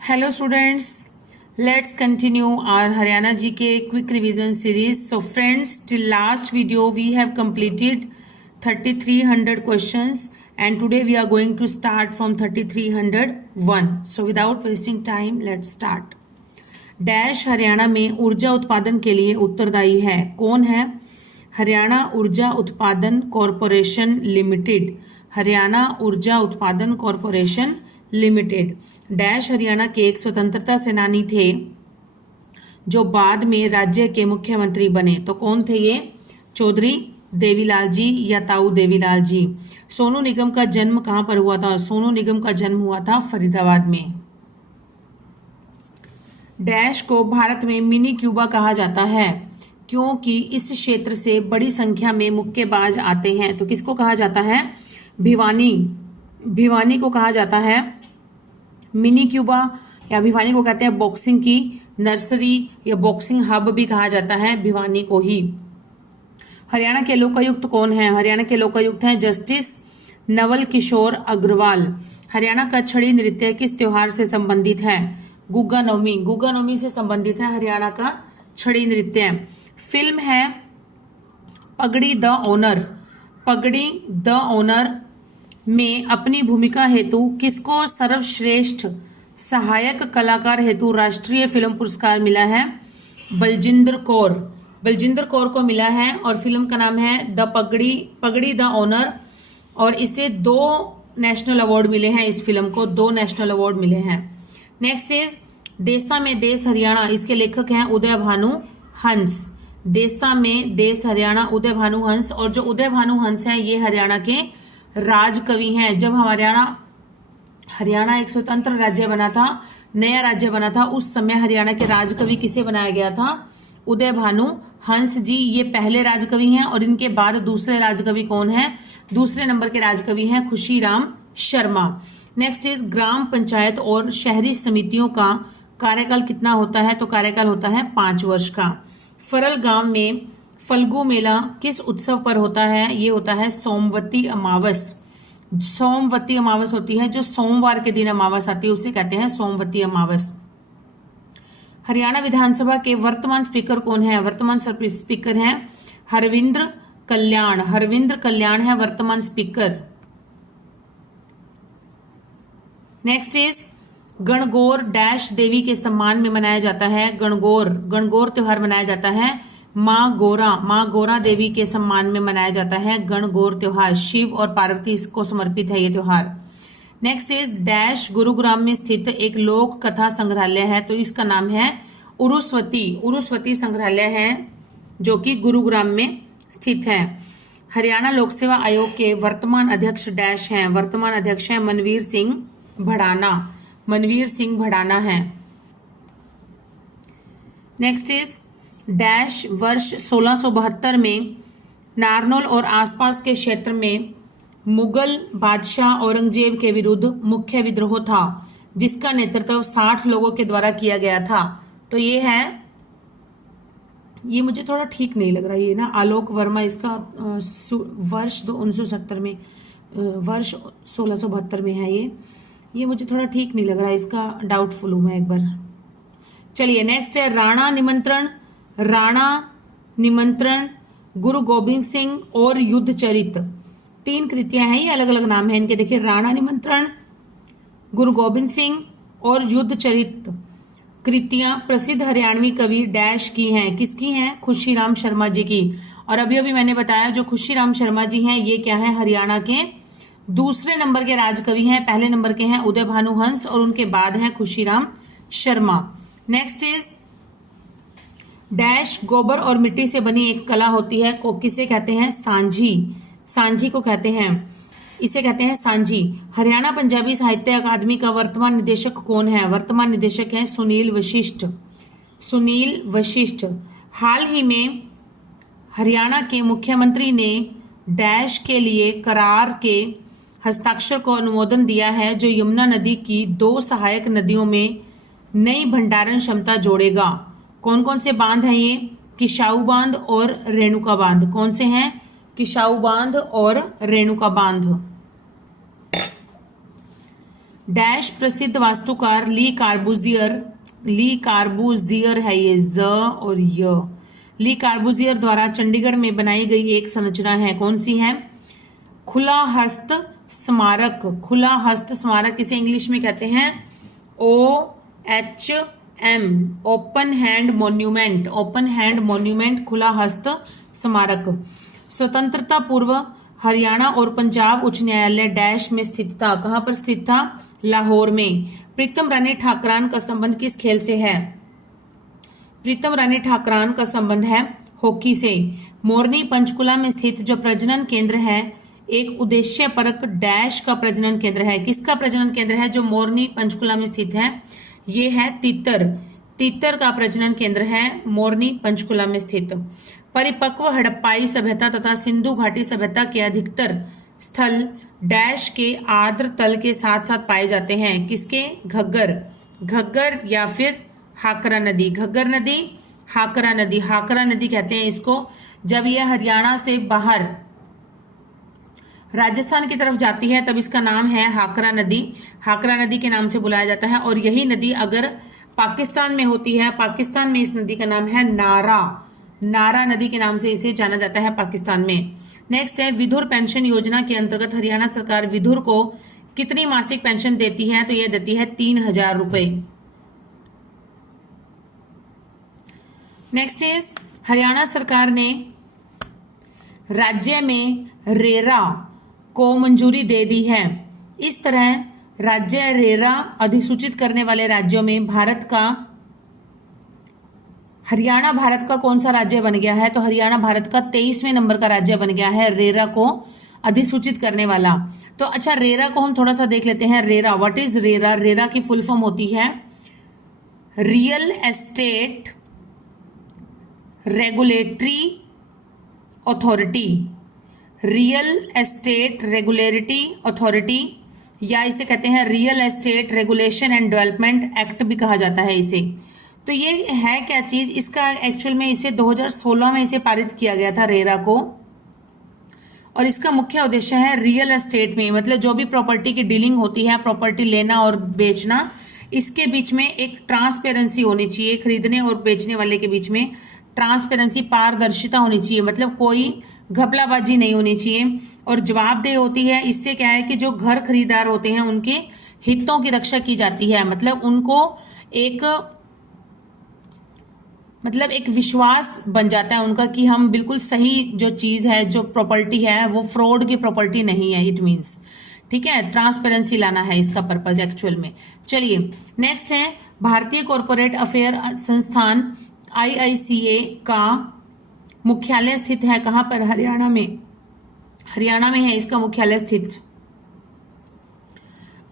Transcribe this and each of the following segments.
Hello students, let's continue our Haryana GK quick revision series. So friends, till last video we have completed 3300 questions and today we are going to start from 3301. So without wasting time, let's start. Dash Haryana में ऊर्जा उत्पादन के लिए उत्तरदायी है? कौन है? हरियाणा ऊर्जा उत्पादन कॉरपोरेशन लिमिटेड। हरियाणा ऊर्जा उत्पादन कॉरपोरेशन लिमिटेड। डैश हरियाणा के एक स्वतंत्रता सेनानी थे जो बाद में राज्य के मुख्यमंत्री बने। तो कौन थे ये? चौधरी देवीलाल जी या ताऊ देवीलाल जी। सोनू निगम का जन्म कहाँ पर हुआ था? सोनू निगम का जन्म हुआ था फरीदाबाद में। डैश को भारत में मिनी क्यूबा कहा जाता है क्योंकि इस क्षेत्र से बड़ी संख्या में मुक्केबाज आते हैं। तो किसको कहा जाता है? भिवानी को कहा जाता है मिनी क्यूबा, या भिवानी को कहते हैं बॉक्सिंग की नर्सरी या बॉक्सिंग हब भी कहा जाता है भिवानी को ही। हरियाणा के लोकायुक्त कौन है? हरियाणा के लोकायुक्त हैं जस्टिस नवल किशोर अग्रवाल। हरियाणा का छड़ी नृत्य किस त्योहार से संबंधित है? गुग्गा नवमी। गुग्गा नवमी से संबंधित है हरियाणा का छड़ी नृत्य। फिल्म है पगड़ी द ऑनर। पगड़ी द ऑनर में अपनी भूमिका हेतु किसको सर्वश्रेष्ठ सहायक कलाकार हेतु राष्ट्रीय फिल्म पुरस्कार मिला है? बलजिंदर कौर। बलजिंदर कौर को मिला है और फिल्म का नाम है द पगड़ी द ऑनर और इसे 2 नेशनल अवार्ड मिले हैं। इस फिल्म को 2 नेशनल अवार्ड मिले हैं। नेक्स्ट इज देसा में देश हरियाणा। इसके लेखक हैं उदय भानु हंस। देसा में देश हरियाणा उदय भानु हंस। और जो उदय भानु हंस हैं ये हरियाणा के राजकवि हैं। जब हरियाणा एक स्वतंत्र राज्य बना था, नया राज्य बना था, उस समय हरियाणा के राजकवि किसे बनाया गया था? उदय भानु हंस जी। ये पहले राजकवि हैं और इनके बाद दूसरे राजकवि कौन है? दूसरे नंबर के राजकवि हैं Khushiram Sharma. Next is gram panchayat और शहरी समितियों का कार्यकाल कितना होता है? तो कार्यकाल होता है 5 वर्ष का। फरल गांव में फल्गु मेला किस उत्सव पर होता है? ये होता है सोमवती अमावस। सोमवती अमावस होती है जो सोमवार के दिन अमावस आती है, उसे कहते हैं सोमवती अमावस। हरियाणा विधानसभा के वर्तमान स्पीकर कौन है? वर्तमान स्पीकर हैं हरविंद्र कल्याण। हरविंद्र कल्याण है वर्तमान speaker. Next is Gangaur dash देवी के सम्मान में मनाया जाता है। गणगौर त्योहार मनाया जाता है माँ गौरा देवी के सम्मान में मनाया जाता है गणगौर त्योहार। शिव और पार्वती को समर्पित है ये त्योहार। नेक्स्ट इज डैश गुरुग्राम में स्थित एक लोक कथा संग्रहालय है। तो इसका नाम है उरुस्वती संग्रहालय है जो कि गुरुग्राम में स्थित है। हरियाणा लोक सेवा आयोग के वर्तमान अध्यक्ष डैश हैं। वर्तमान अध्यक्ष हैं मनवीर सिंह भड़ाना है। नेक्स्ट इज डैश वर्ष 1672 में नारनौल और आसपास के क्षेत्र में मुगल बादशाह औरंगजेब के विरुद्ध मुख्य विद्रोह था जिसका नेतृत्व 60 लोगों के द्वारा किया गया था। तो ये मुझे थोड़ा ठीक नहीं लग रहा ये ना, आलोक वर्मा। इसका वर्ष 1970 में वर्ष 1672 में है ये मुझे थोड़ा ठीक नहीं लग रहा है, इसका डाउटफुल हूं मैं एक बार। चलिए नेक्स्ट है राणा निमंत्रण गुरु गोबिंद सिंह और युद्ध चरित। 3 कृतियां हैं, ये अलग अलग नाम है इनके। देखिए राणा निमंत्रण, गुरु गोबिंद सिंह और युद्ध चरित कृतियां प्रसिद्ध हरियाणवी कवि डैश की हैं। किसकी हैं? खुशीराम शर्मा जी की। और अभी मैंने बताया जो खुशीराम शर्मा जी हैं ये क्या है? हरियाणा के दूसरे नंबर के राजकवि हैं। पहले नंबर के हैं उदय भानु हंस और उनके बाद हैं Khushiram Sharma. Next is dash गोबर और मिट्टी से बनी एक कला होती है को किसे कहते हैं? सांझी को कहते हैं, इसे कहते हैं सांझी। हरियाणा पंजाबी साहित्य अकादमी का वर्तमान निदेशक कौन है? वर्तमान निदेशक है सुनील वशिष्ठ। हाल ही में हरियाणा के मुख्यमंत्री ने डैश के लिए करार के हस्ताक्षर को अनुमोदन दिया है जो यमुना नदी की 2 सहायक नदियों में नई भंडारण क्षमता जोड़ेगा। कौन कौन से बांध हैं ये? किशाऊ बांध और रेणुका बांध। कौन से हैं? किशाऊ बांध और रेणुका बांध। डैश प्रसिद्ध वास्तुकार ली कार्बूजियर है ये ज और य। ली कार्बूजियर द्वारा चंडीगढ़ में बनाई गई एक संरचना है, कौन सी है? खुला हस्त स्मारक। खुला हस्त स्मारक इसे इंग्लिश में कहते हैं OHM, open hand monument. Open hand monument, खुला हस्त स्मारक। स्वतंत्रता पूर्व हरियाणा और पंजाब उच्च न्यायालय डैश में स्थित था। कहां पर स्थित था? लाहौर में। प्रीतम रानी ठाकरान का संबंध किस खेल से है? प्रीतम रानी ठाकरान का संबंध है हॉकी से। मोरनी पंचकुला में स्थित जो प्रजनन केंद्र है, एक उद्देश्य परक डैश का प्रजनन केंद्र है। किसका प्रजनन केंद्र है जो मोरनी पंचकुला में स्थित है? ये है तीतर। तीतर का प्रजनन केंद्र है मोरनी पंचकुला में स्थित। परिपक्व हड़प्पाई सभ्यता तथा सिंधु घाटी सभ्यता के अधिकतर स्थल डैश के आर्द्र तल के साथ साथ पाए जाते हैं। किसके? घग्गर या फिर हाकरा नदी। घग्गर नदी, हाकरा नदी। हाकरा नदी कहते हैं इसको जब यह हरियाणा से बाहर राजस्थान की तरफ जाती है, तब इसका नाम है हाकरा नदी। हाकरा नदी के नाम से बुलाया जाता है। और यही नदी अगर पाकिस्तान में होती है, पाकिस्तान में इस नदी का नाम है नारा नदी के नाम से इसे जाना जाता है पाकिस्तान में। नेक्स्ट है विधुर पेंशन योजना के अंतर्गत हरियाणा सरकार विधुर को कितनी मासिक पेंशन देती है? तो यह देती है 3000 रुपए। नेक्स्ट इज हरियाणा सरकार ने राज्य में रेरा को मंजूरी दे दी है। इस तरह राज्य रेरा अधिसूचित करने वाले राज्यों में हरियाणा भारत का कौन सा राज्य बन गया है? तो हरियाणा भारत का 23वें नंबर का राज्य बन गया है रेरा को अधिसूचित करने वाला। तो अच्छा, रेरा को हम थोड़ा सा देख लेते हैं। RERA, what is RERA? RERA की फुल फॉर्म होती है real estate regulatory authority. Real estate regulatory authority, या इसे कहते हैं real estate regulation and development act भी कहा जाता है इसे। तो ये है क्या चीज? इसका एक्चुअल में इसे 2016 में इसे पारित किया गया था रेरा को, और इसका मुख्य उद्देश्य है रियल एस्टेट में, मतलब जो भी प्रॉपर्टी की डीलिंग होती है, प्रॉपर्टी लेना और बेचना, इसके बीच में एक ट्रांसपेरेंसी होनी चाहिए। खरीदने और बेचने वाले के बीच में ट्रांसपेरेंसी, पारदर्शिता होनी चाहिए, मतलब कोई घपलाबाजी नहीं होनी चाहिए और जवाबदेही होती है। इससे क्या है कि जो घर खरीदार होते हैं उनके हितों की रक्षा की जाती है, मतलब उनको एक विश्वास बन जाता है उनका कि हम बिल्कुल सही जो चीज है, जो प्रॉपर्टी है वो फ्रॉड की प्रॉपर्टी नहीं है। इट मीन्स, ठीक है, ट्रांसपेरेंसी लाना है इसका पर्पज एक्चुअल में। चलिए नेक्स्ट है भारतीय कॉरपोरेट अफेयर संस्थान IICA का मुख्यालय स्थित है कहां पर? हरियाणा में। हरियाणा में है इसका मुख्यालय स्थित।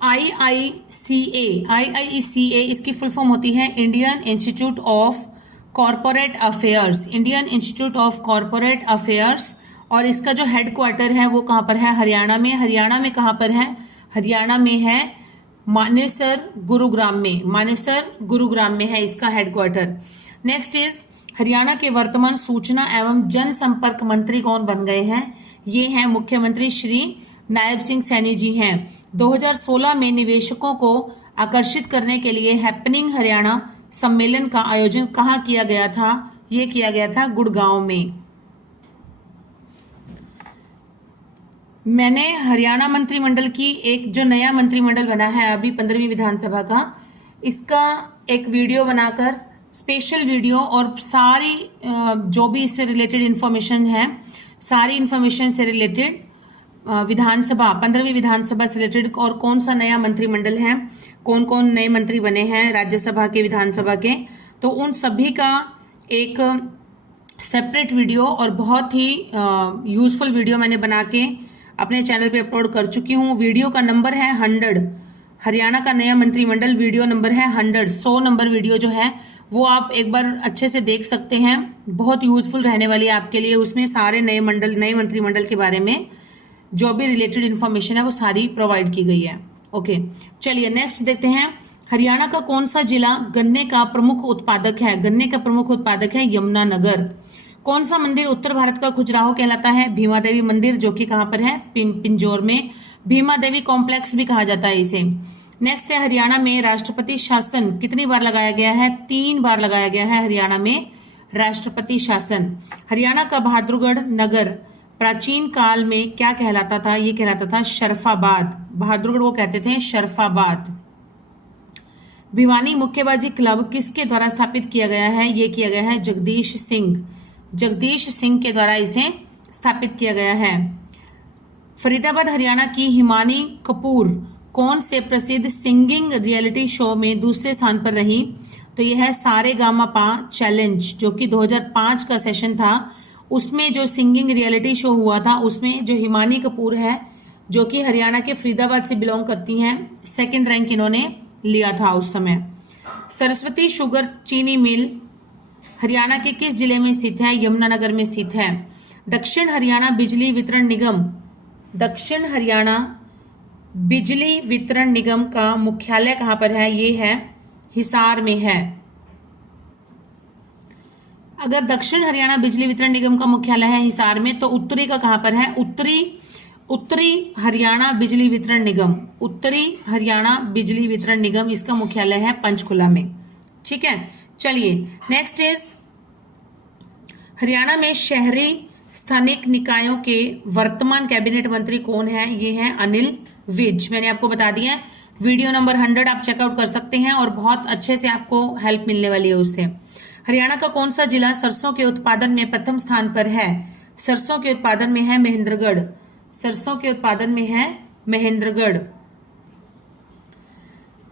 IICA इसकी फुल फॉर्म होती है Indian institute of corporate affairs. Indian institute of corporate affairs. और इसका जो हेडक्वार्टर है वो कहां पर है? हरियाणा में। हरियाणा में कहां पर है? हरियाणा में है मानेसर गुरुग्राम में। मानेसर गुरुग्राम में है इसका हेडक्वार्टर। नेक्स्ट इज हरियाणा के वर्तमान सूचना एवं जनसंपर्क मंत्री कौन बन गए हैं? ये हैं मुख्यमंत्री श्री नायब सिंह सैनी जी हैं। 2016 में निवेशकों को आकर्षित करने के लिए हैपनिंग हरियाणा सम्मेलन का आयोजन कहाँ किया गया था? ये किया गया था गुड़गांव में। मैंने हरियाणा मंत्रिमंडल की एक जो नया मंत्रिमंडल बना है अभी 15वीं विधानसभा का, इसका एक वीडियो बनाकर, स्पेशल वीडियो, और सारी जो भी इससे रिलेटेड इंफॉर्मेशन है, सारी इंफॉर्मेशन से रिलेटेड विधानसभा 15वीं विधानसभा से रिलेटेड और कौन सा नया मंत्रिमंडल है, कौन कौन नए मंत्री बने हैं राज्यसभा के, विधानसभा के, तो उन सभी का एक सेपरेट वीडियो और बहुत ही यूजफुल वीडियो मैंने बना के अपने चैनल पे अपलोड कर चुकी हूँ। वीडियो का नंबर है 100। हरियाणा का नया मंत्रिमंडल वीडियो नंबर है 100 नंबर वीडियो जो है वो आप एक बार अच्छे से देख सकते हैं। बहुत यूजफुल रहने वाली है आपके लिए। उसमें सारे नए मंत्रिमंडल के बारे में जो भी रिलेटेड इन्फॉर्मेशन है वो सारी प्रोवाइड की गई है। ओके, चलिए नेक्स्ट देखते हैं। हरियाणा का कौन सा जिला गन्ने का प्रमुख उत्पादक है? गन्ने का प्रमुख उत्पादक है यमुनानगर। कौन सा मंदिर उत्तर भारत का खजुराहो कहलाता है? भीमा देवी मंदिर, जो कि कहां पर है? पिंजौर में। भीमा देवी कॉम्प्लेक्स भी कहा जाता है इसे। नेक्स्ट है हरियाणा में राष्ट्रपति शासन कितनी बार लगाया गया है? 3 बार लगाया गया है हरियाणा में राष्ट्रपति शासन। हरियाणा का बहादुरगढ़ नगर प्राचीन काल में क्या कहलाता था? ये कहलाता था शरफाबाद। बहादुरगढ़ को कहते थे शरफाबाद। भिवानी मुक्केबाजी क्लब किसके द्वारा स्थापित किया गया है? ये किया गया है जगदीश सिंह। जगदीश सिंह के द्वारा इसे स्थापित किया गया है। फरीदाबाद हरियाणा की हिमानी कपूर कौन से प्रसिद्ध सिंगिंग रियलिटी शो में दूसरे स्थान पर रही? तो यह है सारेगामापा चैलेंज, जो कि 2005 का सेशन था। उसमें जो सिंगिंग रियलिटी शो हुआ था उसमें जो हिमानी कपूर है, जो कि हरियाणा के फरीदाबाद से बिलोंग करती हैं, 2nd रैंक इन्होंने लिया था उस समय। सरस्वती शुगर चीनी मिल हरियाणा के किस जिले में स्थित है? यमुनानगर में स्थित है। दक्षिण हरियाणा बिजली वितरण निगम, दक्षिण हरियाणा बिजली वितरण निगम का मुख्यालय कहां पर है? ये है हिसार में है। अगर दक्षिण हरियाणा बिजली वितरण निगम का मुख्यालय है हिसार में, तो उत्तरी का कहां पर है? उत्तरी हरियाणा बिजली वितरण निगम, उत्तरी हरियाणा बिजली वितरण निगम, इसका मुख्यालय है पंचकुला में। ठीक है, चलिए नेक्स्ट इज हरियाणा में शहरी स्थानिक निकायों के वर्तमान कैबिनेट मंत्री कौन है? ये हैं अनिल विज। मैंने आपको बता दिया है, वीडियो नंबर 100 आप चेकआउट कर सकते हैं और बहुत अच्छे से आपको हेल्प मिलने वाली है उससे। हरियाणा का कौन सा जिला सरसों के उत्पादन में प्रथम स्थान पर है? सरसों के उत्पादन में है महेंद्रगढ़। सरसों के उत्पादन में है महेंद्रगढ़।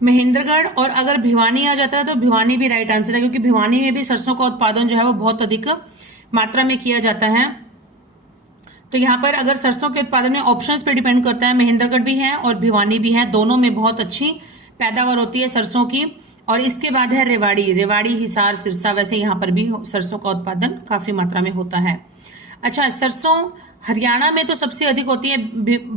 महेंद्रगढ़। और अगर भिवानी आ जाता है तो भिवानी भी राइट आंसर है, क्योंकि भिवानी में भी सरसों का उत्पादन जो है वो बहुत अधिक मात्रा में किया जाता है। तो यहाँ पर अगर सरसों के उत्पादन में ऑप्शंस पे डिपेंड करता है, महेंद्रगढ़ भी है और भिवानी भी है, दोनों में बहुत अच्छी पैदावार होती है सरसों की। और इसके बाद है रेवाड़ी, रेवाड़ी, हिसार, सिरसा, वैसे यहाँ पर भी सरसों का उत्पादन काफी मात्रा में होता है। अच्छा, सरसों हरियाणा में तो सबसे अधिक होती है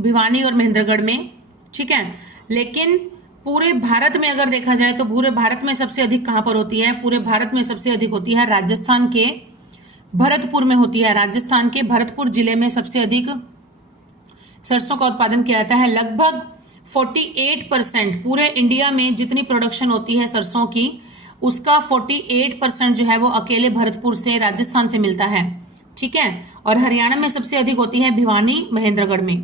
भिवानी और महेंद्रगढ़ में, ठीक है, लेकिन पूरे भारत में अगर देखा जाए तो पूरे भारत में सबसे अधिक कहां पर होती है? पूरे भारत में सबसे अधिक होती है राजस्थान के भरतपुर में होती है। राजस्थान के भरतपुर जिले में सबसे अधिक सरसों का उत्पादन किया जाता है। लगभग 48% पूरे इंडिया में जितनी प्रोडक्शन होती है सरसों की, उसका 48% जो है वो अकेले भरतपुर से, राजस्थान से मिलता है। ठीक है, और हरियाणा में सबसे अधिक होती है भिवानी, महेंद्रगढ़ में।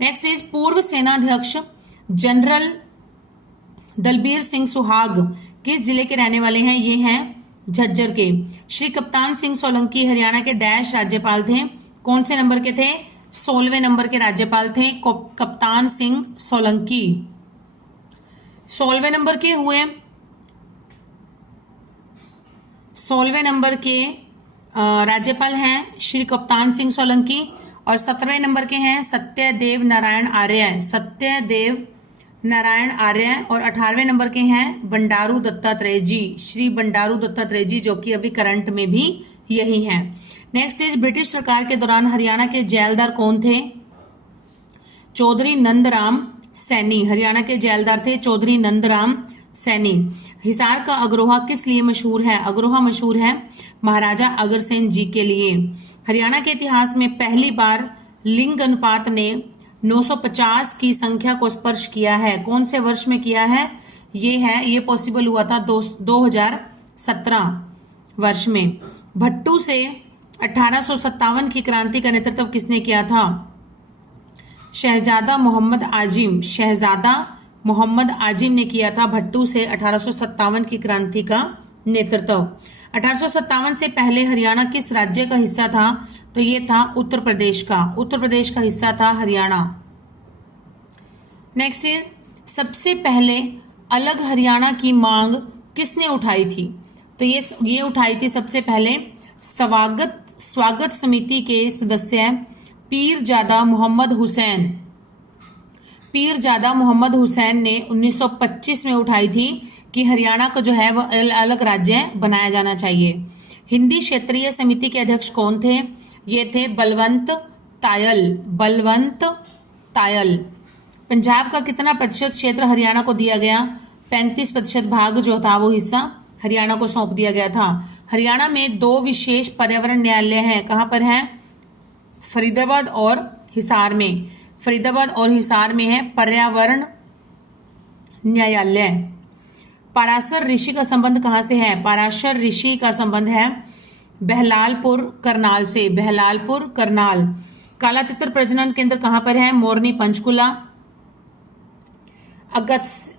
नेक्स्ट इज पूर्व सेनाध्यक्ष जनरल दलबीर सिंह सुहाग किस जिले के रहने वाले हैं? ये हैं झज्जर के। श्री कप्तान सिंह सोलंकी हरियाणा के डैश राज्यपाल थे? कौन से नंबर के थे? 16वें नंबर के राज्यपाल थे कप्तान सिंह सोलंकी। 16वें नंबर के हुए, 16वें नंबर के राज्यपाल हैं श्री कप्तान सिंह सोलंकी। और 17वें नंबर के हैं सत्यदेव नारायण आर्य, सत्यदेव नारायण आर्य। और 18वें नंबर के हैं बंडारू दत्तात्रेय जी, श्री बंडारू दत्तात्रेय जी, जो कि अभी करंट में भी यही हैं। नेक्स्ट इज ब्रिटिश सरकार के दौरान हरियाणा के जेलदार कौन थे? चौधरी नंदराम सैनी हरियाणा के जेलदार थे, चौधरी नंदराम सैनी। हिसार का अग्रोहा किस लिए मशहूर है? अग्रोहा मशहूर है महाराजा अग्रसेन जी के लिए। हरियाणा के इतिहास में पहली बार लिंग अनुपात ने 950 की संख्या को स्पर्श किया है। कौन से वर्ष में किया है? ये पॉसिबल हुआ था 2017 वर्ष में। भट्टू से 1857 की क्रांति का नेतृत्व किसने किया था? शहजादा मोहम्मद आजिम, शहजादा मोहम्मद आजिम ने किया था भट्टू से 1857 की क्रांति का नेतृत्व। 1857 से पहले हरियाणा किस राज्य का हिस्सा था? तो ये था उत्तर प्रदेश का, उत्तर प्रदेश का हिस्सा था हरियाणा। नेक्स्ट इज सबसे पहले अलग हरियाणा की मांग किसने उठाई थी? तो ये उठाई थी सबसे पहले स्वागत समिति के सदस्य पीरजादा मोहम्मद हुसैन। पीरजादा मोहम्मद हुसैन ने 1925 में उठाई थी कि हरियाणा को जो है वो अलग राज्य बनाया जाना चाहिए। हिंदी क्षेत्रीय समिति के अध्यक्ष कौन थे? ये थे बलवंत तायल, बलवंत तायल। पंजाब का कितना प्रतिशत क्षेत्र हरियाणा को दिया गया? 35% भाग जो था वो हिस्सा हरियाणा को सौंप दिया गया था। हरियाणा में 2 विशेष पर्यावरण न्यायालय हैं, कहां पर हैं? फरीदाबाद और हिसार में। फरीदाबाद और हिसार में है पर्यावरण न्यायालय। पराशर ऋषि का संबंध कहाँ से है? पराशर ऋषि का संबंध है बहलालपुर करनाल से, बहलालपुर करनाल। काला तितर प्रजनन केंद्र कहाँ पर है? मोरनी पंचकुला।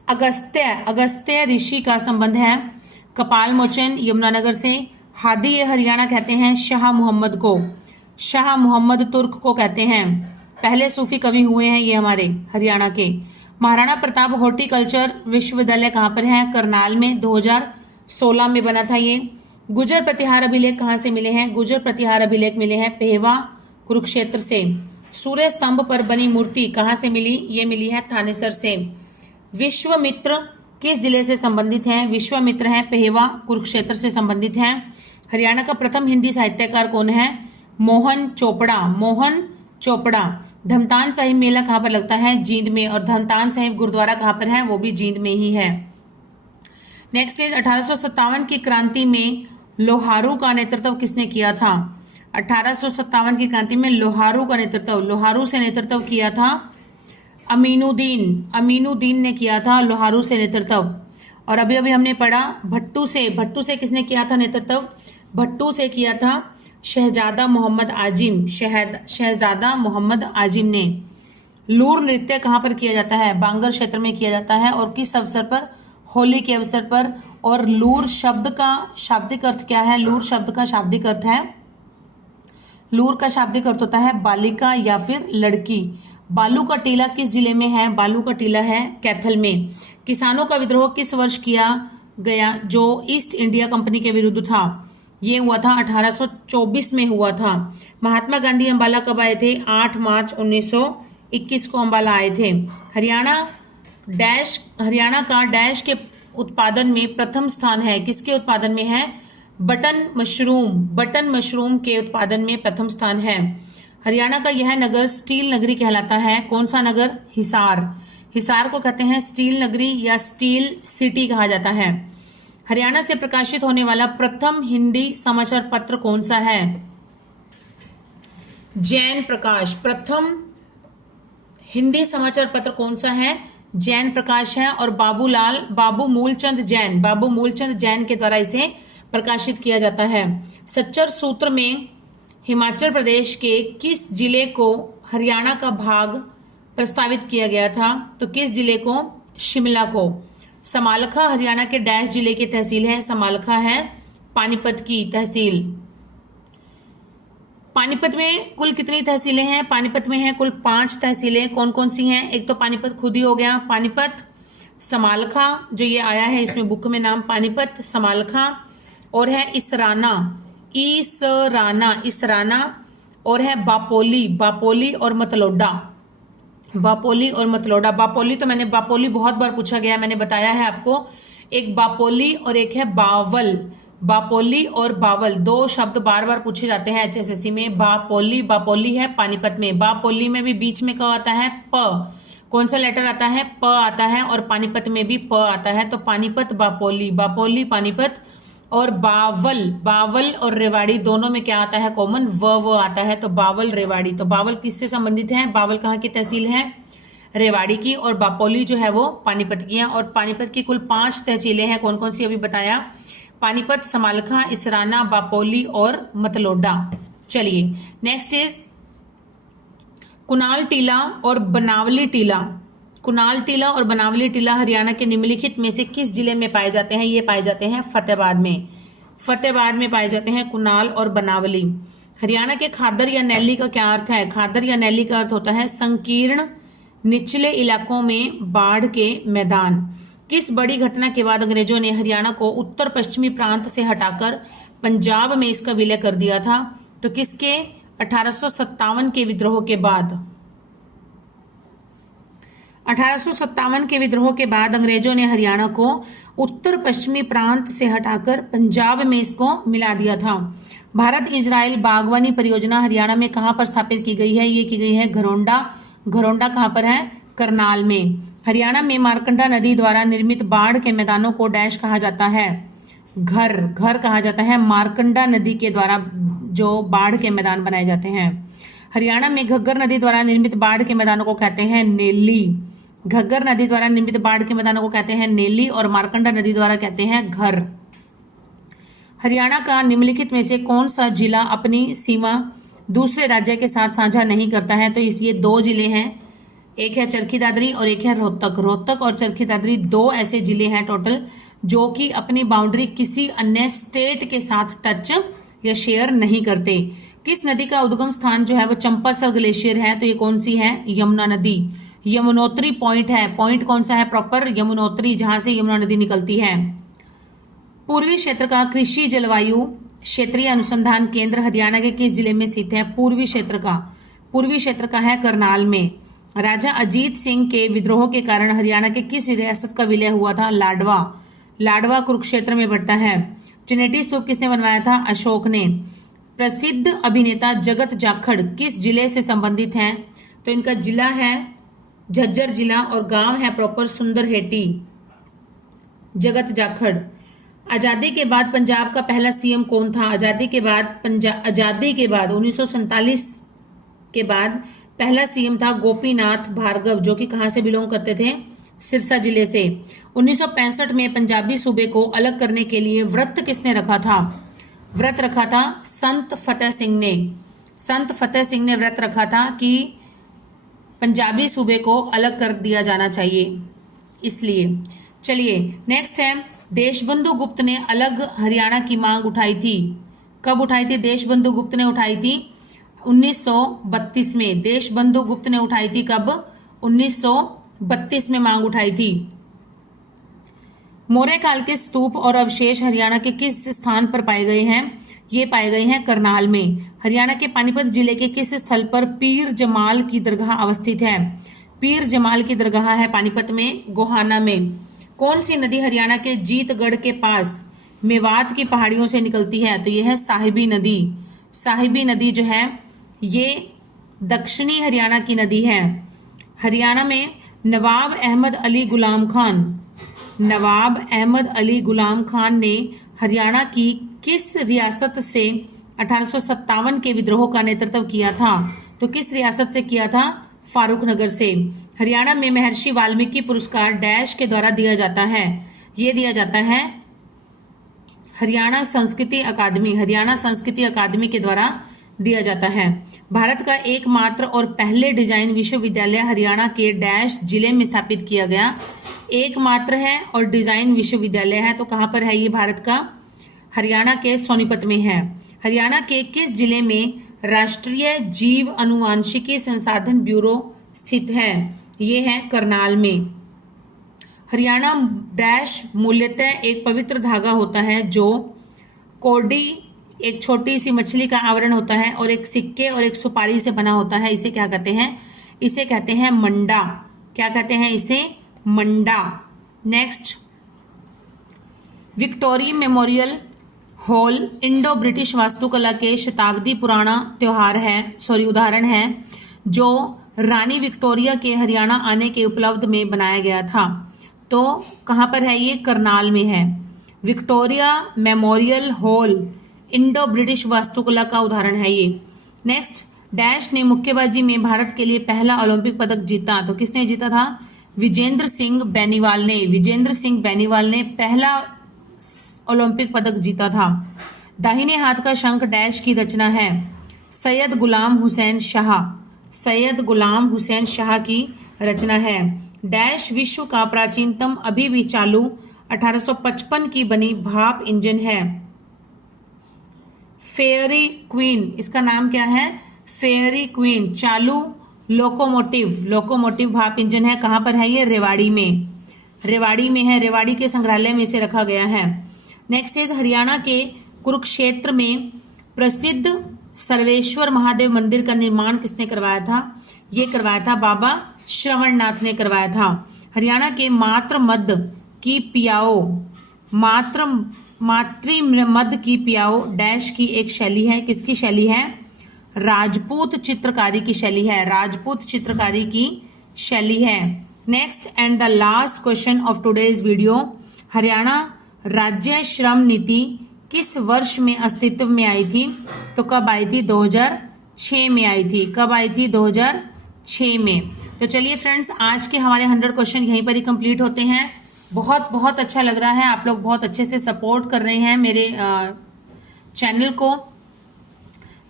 अगस्त्य ऋषि का संबंध है कपाल मोचन यमुनानगर से। हादी ये हरियाणा कहते हैं शाह मोहम्मद को, शाह मोहम्मद तुर्क को कहते हैं। पहले सूफी कवि हुए हैं ये हमारे हरियाणा के। महाराणा प्रताप हॉर्टिकल्चर विश्वविद्यालय कहाँ पर है? करनाल में, 2016 में बना था ये। गुर्जर प्रतिहार अभिलेख कहाँ से मिले हैं? गुर्जर प्रतिहार अभिलेख मिले हैं पेहवा कुरुक्षेत्र से। सूर्य स्तंभ पर बनी मूर्ति कहाँ से मिली? ये मिली है थानेसर से। विश्वामित्र किस जिले से संबंधित हैं? विश्वामित्र हैं पेहवा कुरुक्षेत्र से संबंधित हैं। हरियाणा का प्रथम हिंदी साहित्यकार कौन है? मोहन चोपड़ा, मोहन चोपड़ा। धमतान साहिब मेला कहाँ पर लगता है? जींद में। और धमतान साहिब गुरुद्वारा कहाँ पर है? वो भी जींद में ही है। नेक्स्ट इज 1857 की क्रांति में लोहारू का नेतृत्व किसने किया था? 1857 की क्रांति में लोहारू का नेतृत्व, लोहारू से नेतृत्व किया था अमीनुद्दीन, अमीनुद्दीन ने किया था लोहारू से नेतृत्व। और अभी अभी हमने पढ़ा भट्टू से, भट्टू से किसने किया था नेतृत्व? भट्टू से किया था शहजादा मोहम्मद आजिम, शहजादा मोहम्मद आजिम ने। लूर नृत्य कहाँ पर किया जाता है? बांगर क्षेत्र में किया जाता है। और किस अवसर पर? होली के अवसर पर। और लूर शब्द का शाब्दिक अर्थ क्या है? लूर शब्द का शाब्दिक अर्थ है, लूर का शाब्दिक अर्थ होता है बालिका या फिर लड़की। बालू का टीला किस जिले में है? बालू का टीला है कैथल में। किसानों का विद्रोह किस वर्ष किया गया जो ईस्ट इंडिया कंपनी के विरुद्ध था? ये हुआ था 1824 में हुआ था। महात्मा गांधी अंबाला कब आए थे? 8 मार्च 1921 को अंबाला आए थे। हरियाणा का डैश के उत्पादन में प्रथम स्थान है। किसके उत्पादन में है? बटन मशरूम, बटन मशरूम के उत्पादन में प्रथम स्थान है। हरियाणा का यह नगर स्टील नगरी कहलाता है। कौन सा नगर? हिसार। हिसार को कहते हैं स्टील नगरी या स्टील सिटी कहा जाता है। हरियाणा से प्रकाशित होने वाला प्रथम हिंदी समाचार पत्र कौन सा है? जैन प्रकाश। प्रथम हिंदी समाचार पत्र कौन सा है? जैन प्रकाश है। और बाबू मूलचंद जैन के द्वारा इसे प्रकाशित किया जाता है। सच्चर सूत्र में हिमाचल प्रदेश के किस जिले को हरियाणा का भाग प्रस्तावित किया गया था? तो किस जिले को? शिमला को। समालखा हरियाणा के डैश जिले की तहसील है? समालखा है पानीपत की तहसील। पानीपत में कुल कितनी तहसीलें हैं? पानीपत में हैं कुल 5 तहसीलें। कौन कौन सी हैं? एक तो पानीपत खुद ही हो गया, पानीपत, समालखा जो ये आया है इसमें बुक में नाम पानीपत, समालखा, और है इसराना, इसराना, और है बापोली और मतलोडा। बापोली तो मैंने बापोली बहुत बार पूछा गया, मैंने बताया है आपको। एक बापोली और एक है बावल। बापोली और बावल 2 शब्द बार बार पूछे जाते हैं एचएसएससी में। बापोली है पानीपत में। बापोली में भी बीच में क्या आता है? प। कौन सा लेटर आता है? प आता है। और पानीपत में भी प आता है। तो पानीपत, बापोली पानीपत। और बावल और रेवाड़ी दोनों में क्या आता है कॉमन? व आता है। तो बावल रेवाड़ी। तो बावल किससे संबंधित है? बावल कहाँ की तहसील है? रेवाड़ी की। और बापोली जो है वो पानीपत की है। और पानीपत की कुल 5 तहसीलें हैं। कौन कौन सी अभी बताया? पानीपत, समालखा, इसराना, बापोली और मतलोडा। चलिए नेक्स्ट इज कुनाल टीला और बनावली टीला। कुनाल टीला और बनावली टीला हरियाणा के निम्नलिखित में से किस जिले में पाए जाते हैं? ये पाए जाते हैं फतेहाबाद में। फतेहाबाद में पाए जाते हैं कुनाल और बनावली। हरियाणा के खादर या नैली का क्या अर्थ है? खादर या नैली का अर्थ होता है संकीर्ण निचले इलाकों में बाढ़ के मैदान। किस बड़ी घटना के बाद अंग्रेजों ने हरियाणा को उत्तर पश्चिमी प्रांत से हटाकर पंजाब में इसका विलय कर दिया था? तो किसके? 1857 के विद्रोह के बाद। 1857 के विद्रोह के बाद अंग्रेजों ने हरियाणा को उत्तर पश्चिमी प्रांत से हटाकर पंजाब में इसको मिला दिया था। भारत इजराइल बागवानी परियोजना हरियाणा में कहां पर स्थापित की गई है? ये की गई है घरौंडा। घरौंडा कहां पर है? करनाल में। हरियाणा में मारकंडा नदी द्वारा निर्मित बाढ़ के मैदानों को डैश कहा जाता है? घर कहा जाता है। मारकंडा नदी के द्वारा जो बाढ़ के मैदान बनाए जाते हैं। हरियाणा में घग्गर नदी द्वारा निर्मित बाढ़ के मैदानों को कहते हैं नेली। घग्गर नदी द्वारा निर्मित बाढ़ के मैदानों को कहते हैं नेली और मारकंडा नदी द्वारा कहते हैं घर। हरियाणा का निम्नलिखित में से कौन सा जिला अपनी सीमा दूसरे राज्य के साथ साझा नहीं करता है? तो ये दो जिले हैं, एक है चरखी दादरी और एक है रोहतक। रोहतक और चरखी दादरी दो ऐसे जिले हैं टोटल जो कि अपनी बाउंड्री किसी अन्य स्टेट के साथ टच या शेयर नहीं करते। किस नदी का उद्गम स्थान जो है वो चंपासर ग्लेशियर है? तो ये कौन सी है? यमुना नदी। यमुनोत्री पॉइंट है। पॉइंट कौन सा है? प्रॉपर यमुनोत्री, जहां से यमुना नदी निकलती है। पूर्वी क्षेत्र का कृषि जलवायु क्षेत्रीय अनुसंधान केंद्र हरियाणा के किस जिले में स्थित है? पूर्वी क्षेत्र का है करनाल में। राजा अजीत सिंह के विद्रोह के कारण हरियाणा के किस रियासत का विलय हुआ था? लाडवा कुरुक्षेत्र में पड़ता है। चिनेटी स्तूप किसने बनवाया था? अशोक ने। प्रसिद्ध अभिनेता जगत जाखड़ किस जिले से संबंधित हैं? तो इनका जिला है झज्जर जिला और गांव है प्रॉपर सुंदरहेटी। जगत जाखड़। आजादी के बाद पंजाब का पहला सीएम कौन था? आजादी के बाद 1947 के बाद पहला सीएम था गोपीनाथ भार्गव, जो कि कहां से बिलोंग करते थे? सिरसा जिले से। 1965 में पंजाबी सूबे को अलग करने के लिए व्रत किसने रखा था? व्रत रखा था संत फतेह सिंह ने। संत फतेह सिंह ने व्रत रखा था कि पंजाबी सूबे को अलग कर दिया जाना चाहिए, इसलिए। चलिए नेक्स्ट है, देशबंधु गुप्त ने अलग हरियाणा की मांग उठाई थी। कब उठाई थी? देशबंधु गुप्त ने उठाई थी 1932 में। देशबंधु गुप्त ने उठाई थी कब? 1932 में मांग उठाई थी। मौर्य काल के स्तूप और अवशेष हरियाणा के किस स्थान पर पाए गए हैं? ये पाए गए हैं करनाल में। हरियाणा के पानीपत जिले के किस स्थल पर पीर जमाल की दरगाह अवस्थित है? पीर जमाल की दरगाह है पानीपत में, गोहाना में। कौन सी नदी हरियाणा के जीतगढ़ के पास मेवात की पहाड़ियों से निकलती है? तो यह है साहिबी नदी। साहिबी नदी जो है ये दक्षिणी हरियाणा की नदी है। हरियाणा में नवाब अहमद अली गुलाम खान ने हरियाणा की किस रियासत से 1857 के विद्रोह का नेतृत्व किया था? तो किस रियासत से किया था? फारूकनगर से। हरियाणा में महर्षि वाल्मीकि पुरस्कार डैश के द्वारा दिया जाता है? ये दिया जाता है हरियाणा संस्कृति अकादमी के द्वारा दिया जाता है। भारत का एकमात्र और पहले डिजाइन विश्वविद्यालय हरियाणा के डैश जिले में स्थापित किया गया। एकमात्र है और डिजाइन विश्वविद्यालय है, तो कहां पर है ये भारत का? हरियाणा के सोनीपत में है। हरियाणा के किस जिले में राष्ट्रीय जीव अनुवांशिकी संसाधन ब्यूरो स्थित है? ये है करनाल में। हरियाणा डैश मूल्यतः एक पवित्र धागा होता है जो कोडी, एक छोटी सी मछली का आवरण होता है और एक सिक्के और एक सुपारी से बना होता है। इसे क्या कहते हैं? इसे कहते हैं मंडा। क्या कहते हैं इसे? Manda. Next, Victoria Memorial hall Indo British वास्तुकला के शताब्दी पुराना उदाहरण है जो रानी विक्टोरिया के हरियाणा आने के उपलब्ध में बनाया गया था। तो कहां पर है ये? करनाल में है। Victoria Memorial hall Indo British वास्तुकला का उदाहरण है ये। नेक्स्ट, डैश ने मुक्केबाजी में भारत के लिए पहला ओलंपिक पदक जीता। तो किसने जीता था? विजेंद्र सिंह बेनीवाल ने पहला ओलंपिक पदक जीता था। दाहिने हाथ का शंख डैश की रचना है? सैयद गुलाम हुसैन शाह की रचना है। डैश विश्व का प्राचीनतम अभी भी चालू 1855 की बनी भाप इंजन है? Fairy queen. इसका नाम क्या है? Fairy queen. चालू लोकोमोटिव भाप इंजन है। कहां पर है ये? रेवाड़ी में है। रेवाड़ी के संग्रहालय में इसे रखा गया है। नेक्स्ट इज, हरियाणा के कुरुक्षेत्र में प्रसिद्ध सर्वेश्वर महादेव मंदिर का निर्माण किसने करवाया था? ये करवाया था बाबा श्रवणनाथ ने करवाया था। हरियाणा के मातृमद की पियाओ डैश की एक शैली है। किसकी शैली है? राजपूत चित्रकारी की शैली है। Next and the last question of today's video, Haryana राज्य श्रम नीति किस वर्ष में अस्तित्व में आई थी? तो कब आई थी? 2006 में आई थी। कब आई थी? 2006 6 में। तो चलिए फ्रेंड्स, आज के हमारे 100 क्वेश्चन यहीं पर ही कंप्लीट होते हैं। बहुत बहुत अच्छा लग रहा है, आप लोग बहुत अच्छे से सपोर्ट कर रहे हैं मेरे चैनल को,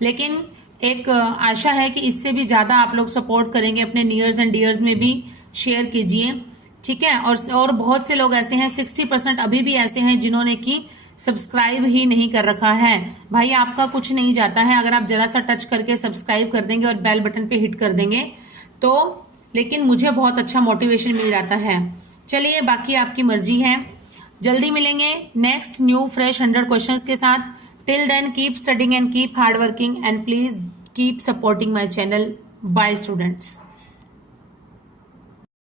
लेकिन एक आशा है कि इससे भी ज़्यादा आप लोग सपोर्ट करेंगे। अपने नियर्स एंड डियर्स में भी शेयर कीजिए, ठीक है। और बहुत से लोग ऐसे हैं, 60% अभी भी ऐसे हैं जिन्होंने कि सब्सक्राइब ही नहीं कर रखा है। भाई आपका कुछ नहीं जाता है, अगर आप जरा सा टच करके सब्सक्राइब कर देंगे और बेल बटन पे हिट कर देंगे तो, लेकिन मुझे बहुत अच्छा मोटिवेशन मिल जाता है। चलिए, बाकी आपकी मर्जी है। जल्दी मिलेंगे नेक्स्ट न्यू फ्रेश 100 क्वेश्चंस के साथ। Till then keep studying and keep hard working and please keep supporting my channel. Bye students.